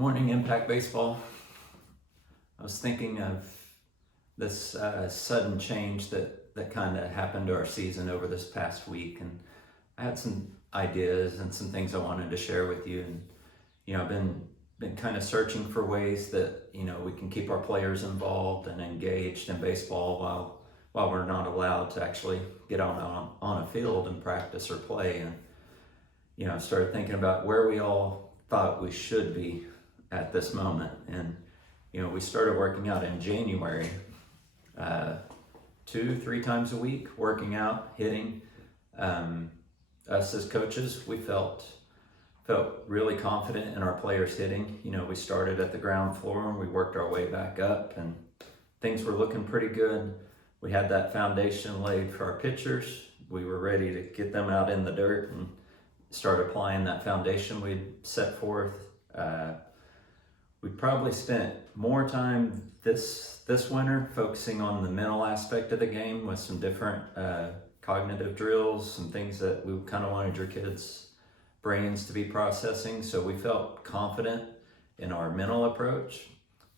Morning, Impact Baseball. I was thinking of this sudden change that kind of happened to our season over this past week, and I had some ideas and some things I wanted to share with you. And I've been kind of searching for ways that we can keep our players involved and engaged in baseball while we're not allowed to actually get on a field and practice or play. And I started thinking about where we all thought we should be at this moment. And we started working out in January, 2-3 times a week, working out, hitting. Us as coaches, we felt really confident in our players hitting. We started at the ground floor and we worked our way back up, and things were looking pretty good. We had that foundation laid for our pitchers. We were ready to get them out in the dirt and start applying that foundation we'd set forth. We probably spent more time this winter focusing on the mental aspect of the game with some different cognitive drills, some things that we kind of wanted your kids' brains to be processing. So we felt confident in our mental approach.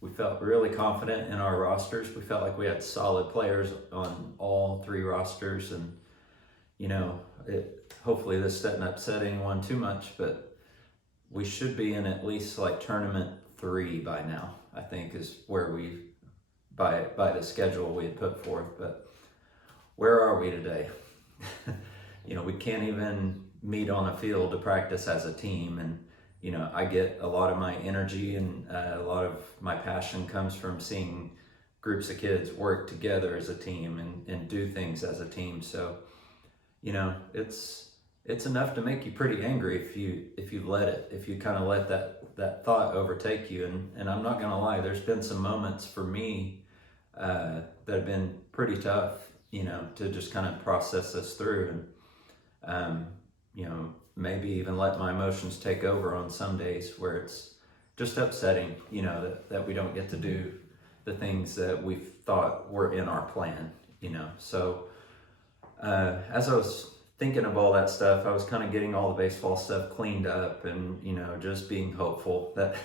We felt really confident in our rosters. We felt like we had solid players on all 3 rosters, and hopefully this doesn't upset anyone too much, but we should be in at least like tournament 3 by now, I think, is where we, by the schedule we had put forth. But where are we today? We can't even meet on a field to practice as a team. And I get a lot of my energy and a lot of my passion comes from seeing groups of kids work together as a team and do things as a team. So it's enough to make you pretty angry if you let it, if you kind of let that thought overtake you. And I'm not gonna lie, there's been some moments for me that have been pretty tough, to just kind of process this through, and maybe even let my emotions take over on some days where it's just upsetting, that we don't get to do the things that we thought were in our plan. So as I was thinking of all that stuff, I was kind of getting all the baseball stuff cleaned up, and just being hopeful that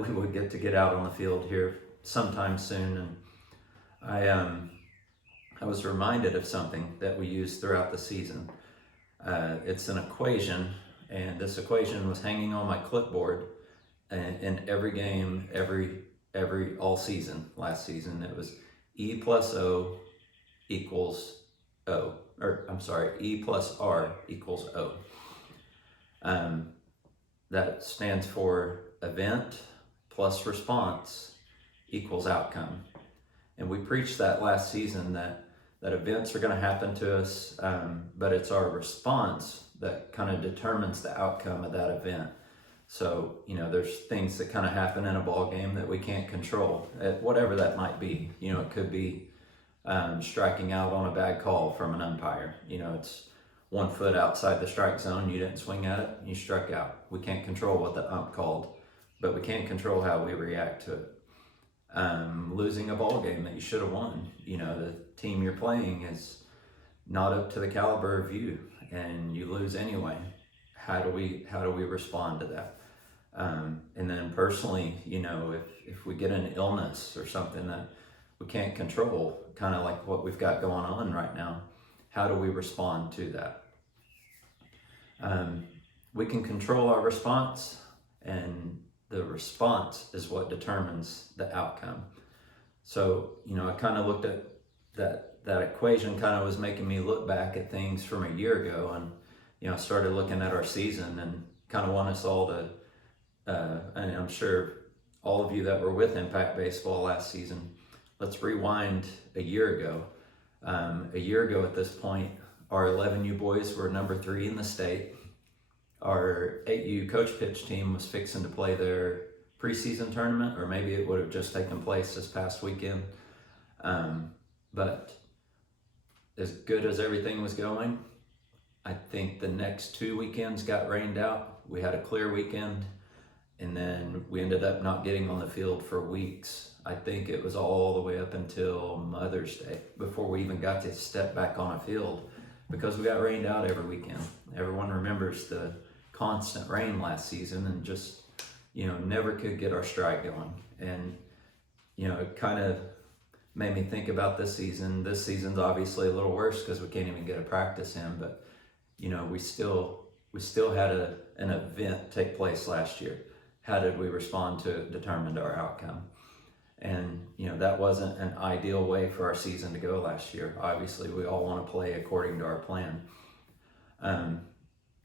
we would get out on the field here sometime soon. And I was reminded of something that we used throughout the season. It's an equation, and this equation was hanging on my clipboard in every game, all season. Last season, it was E plus O equals O. E plus R equals O. That stands for event plus response equals outcome. And we preached that last season, that events are going to happen to us, but it's our response that kind of determines the outcome of that event. So, there's things that kind of happen in a ball game that we can't control, whatever that might be. It could be striking out on a bad call from an umpire. It's 1 foot outside the strike zone, you didn't swing at it, you struck out. We can't control what the ump called, but we can control how we react to it. Losing a ball game that you should have won. The team you're playing is not up to the caliber of you, and you lose anyway. How do we respond to that? And then personally, if we get an illness or something that we can't control, kind of like what we've got going on right now, how do we respond to that? We can control our response, and the response is what determines the outcome. So, I kind of looked at that equation, kind of was making me look back at things from a year ago, and, I started looking at our season and kind of want us all to, and I'm sure all of you that were with Impact Baseball last season, let's rewind a year ago. A year ago at this point, our 11U boys were number 3 in the state. Our 8U coach pitch team was fixing to play their preseason tournament, or maybe it would have just taken place this past weekend. But as good as everything was going, I think the next 2 weekends got rained out. We had a clear weekend, and then we ended up not getting on the field for weeks. I think it was all the way up until Mother's Day before we even got to step back on a field, because we got rained out every weekend. Everyone remembers the constant rain last season, and just never could get our stride going. And, it kind of made me think about this season. This season's obviously a little worse because we can't even get a practice in, but, we still had an event take place last year. How did we respond to it determined our outcome. And, that wasn't an ideal way for our season to go last year. Obviously, we all want to play according to our plan.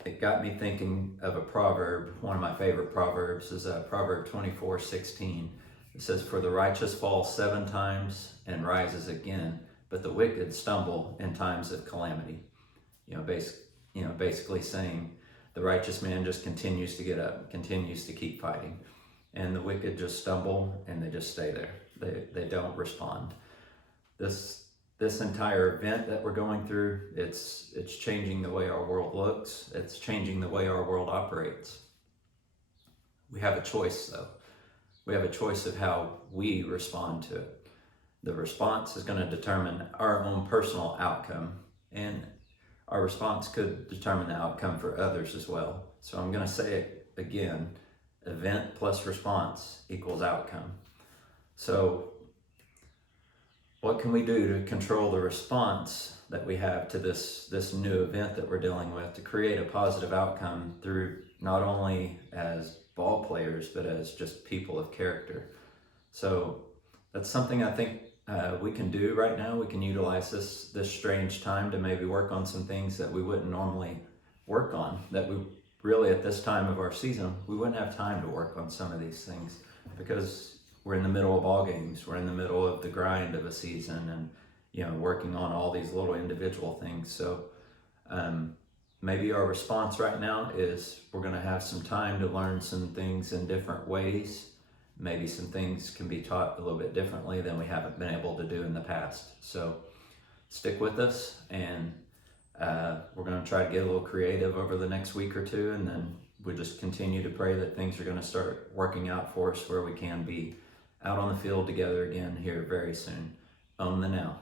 It got me thinking of a proverb. One of my favorite proverbs is Proverb 24:16. It says, "For the righteous falls 7 times and rises again, but the wicked stumble in times of calamity." Basically saying the righteous man just continues to get up, continues to keep fighting, and the wicked just stumble and they just stay there. They don't respond. This entire event that we're going through, it's changing the way our world looks. It's changing the way our world operates. We have a choice, though. We have a choice of how we respond to it. The response is going to determine our own personal outcome, and our response could determine the outcome for others as well. So I'm going to say it again: event plus response equals outcome. So what can we do to control the response that we have to this new event that we're dealing with, to create a positive outcome through not only as ball players, but as just people of character? So that's something I think we can do right now. We can utilize this strange time to maybe work on some things that we wouldn't normally work on, that we really, at this time of our season, we wouldn't have time to work on some of these things because we're in the middle of ball games. We're in the middle of the grind of a season, and working on all these little individual things. So maybe our response right now is we're going to have some time to learn some things in different ways. Maybe some things can be taught a little bit differently than we haven't been able to do in the past. So stick with us, and we're going to try to get a little creative over the next week or two, and then we just continue to pray that things are going to start working out for us where we can be out on the field together again here very soon. Own the Now.